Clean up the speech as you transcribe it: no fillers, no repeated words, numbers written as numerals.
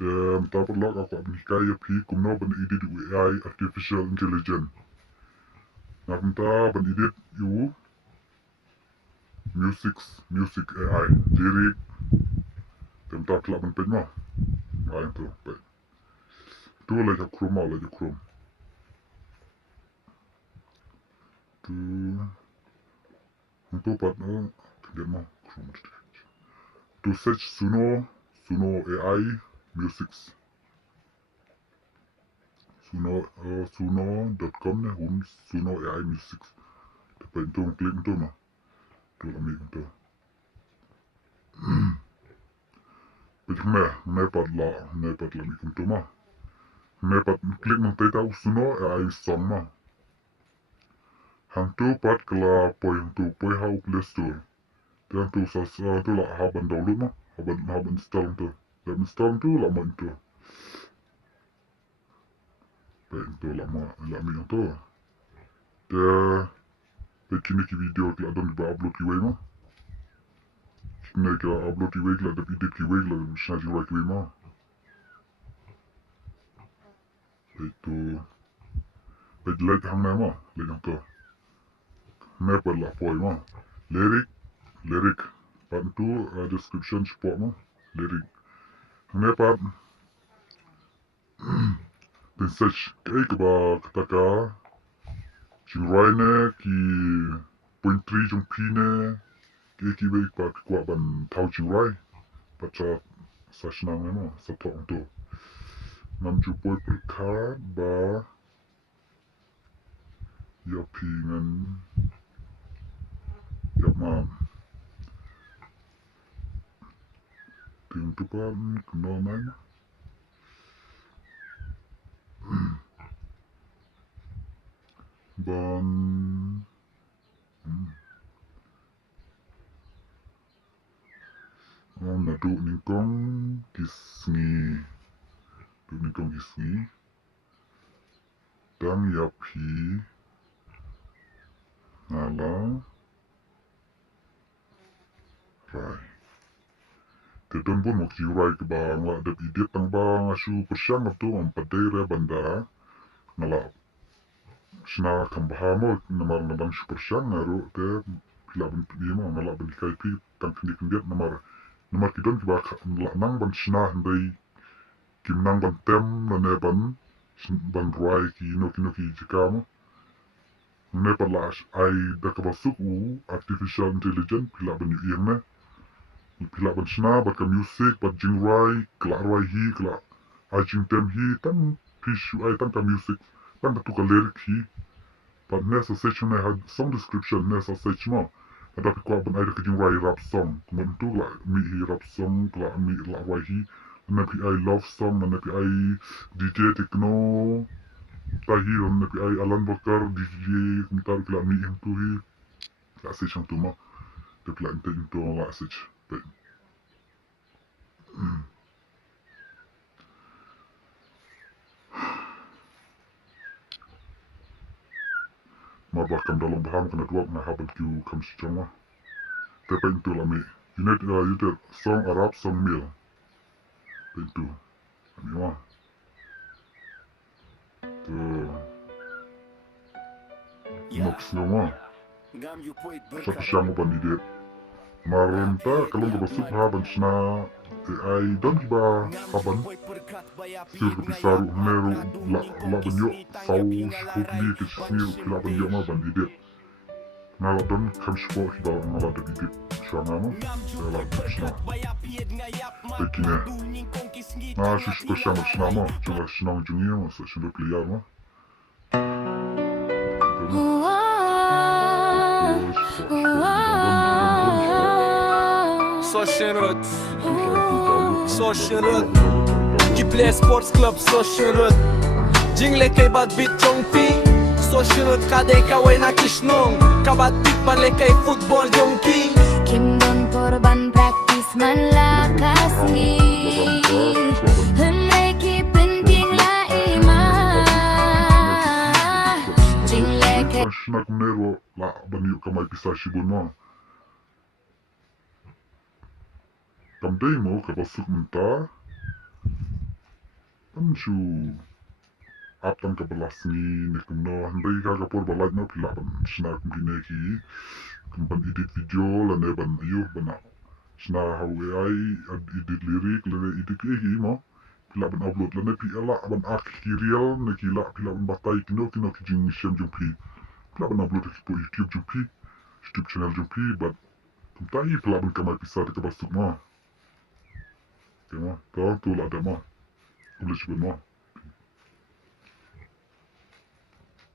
Mentah parralok aku berhikaya pi kumno ban edit AI artificial intelligence. Nak mentah ban edit you music AI lirik. Mentah kelak ban peit mah. Lain tu peit. Tu lagi Chrome mah lagi Chrome. Tu untuk partner dia mah Chrome. Tu search Suno AI music. Suno.com ni Suno AI music. Tapi itu klik itu mah. Tu ambil itu. Tapi mepat lah ambil itu mah. Mepat klik nanti tahu Suno AI song mah. Hang tu pat kala poi hau Play Store. Dan tu sasa tu lah haban download mah. Haban install tu. Dan install tu lah mau itu. Baik itu lama itu. Dia kini video kelak don diba upload kiwai mah. Kini kelak upload kiwai kelak ada edit kiwai kelak shna jiwa kiwai mah. Baik itu. Baik like hang na mah, like yang tu. Map lah poi mah. Lirik. Part tu description support mah. Lirik. Hang part then search kai ke ba kataka jing ne ki point 3 jong pi ne ki baik pa kwa ban tau jing pacha sa shnang ne sa tong tu nam ju poi perkat ba ya pi ngan ya mam ting tu pan kena mai ban na du ningkong kisngi dang ya pi ngala rai Tedon pun mau kiurai ke bang lah ada edit tang bang asu persiang tu mempadai re banda ngala shna kambahamo namar nadang su persiang ngaru te pila ben pima ngala ben kai pi tang kendiat namar kidon ke bak nang ban shna ndai kimnang ban tem na ban ruai ki no ki jikamo ne palas ai da ka basuk artificial intelligence pila ben yu ne pila ban shna bat ka music bat jing rai kelak rai hi kelak ai jing tem hi tang pishu ai tang ka music tang ka tu ka lirik hi bat nesa search na had song description nesa search ma ada pi kwa ban ai ka jing rai rap song kemudian tu la mi hi rap song kelak mi la rai hi na pi ai love song na pi ai DJ techno tahi na pi ai Alan Bakar DJ minta kelak mi yang tu hi la search yang tu ma de kelak inte la search Mabakam dalam baham kena dua na haban kiu kam sejama. Tapi itu lami. United song Arab song mil. Itu. Ini mah. Tu. Nak semua. Siapa siang ban ide. Marunta kalau nggak basuk haban shna AI dan kiba haban. Sir kepisaru meru la banyo saus hutli kesini kila banyo mah ban ide. Ngala don kam shpo kiba ngala da ide. Shana mah. Ngala shna. Begini. Nah, si spesial shna mah. Coba shna jungia mah. Sa shna kliar mah. Social qui play sports club social jing le kay bad bit chong pi social kade ka way na kishnong kabat bit pan le kay football jong ki kim don korban practice man lakas ni henai ki penting la ima jing le kay shna kumnero la banyo kamay pisah shibun mah. Kamdai mo ka basuk mentah Anshu Aptan ka belas ni kumno handai ka kapor balaj no pila ban shna kumkine ki kumpan edit video la ne ban ayu bana shna hawe ai edit lirik le edit ki mo pila ban upload la ne pila ban akhirial ne kila pila ban batai kino ki jing shem jumpi pila ban upload ki po YouTube channel jumpi but kumtai pila ban kamai pisah ka basuk mo. Kema, tu lada mo. Boleh sebut mo.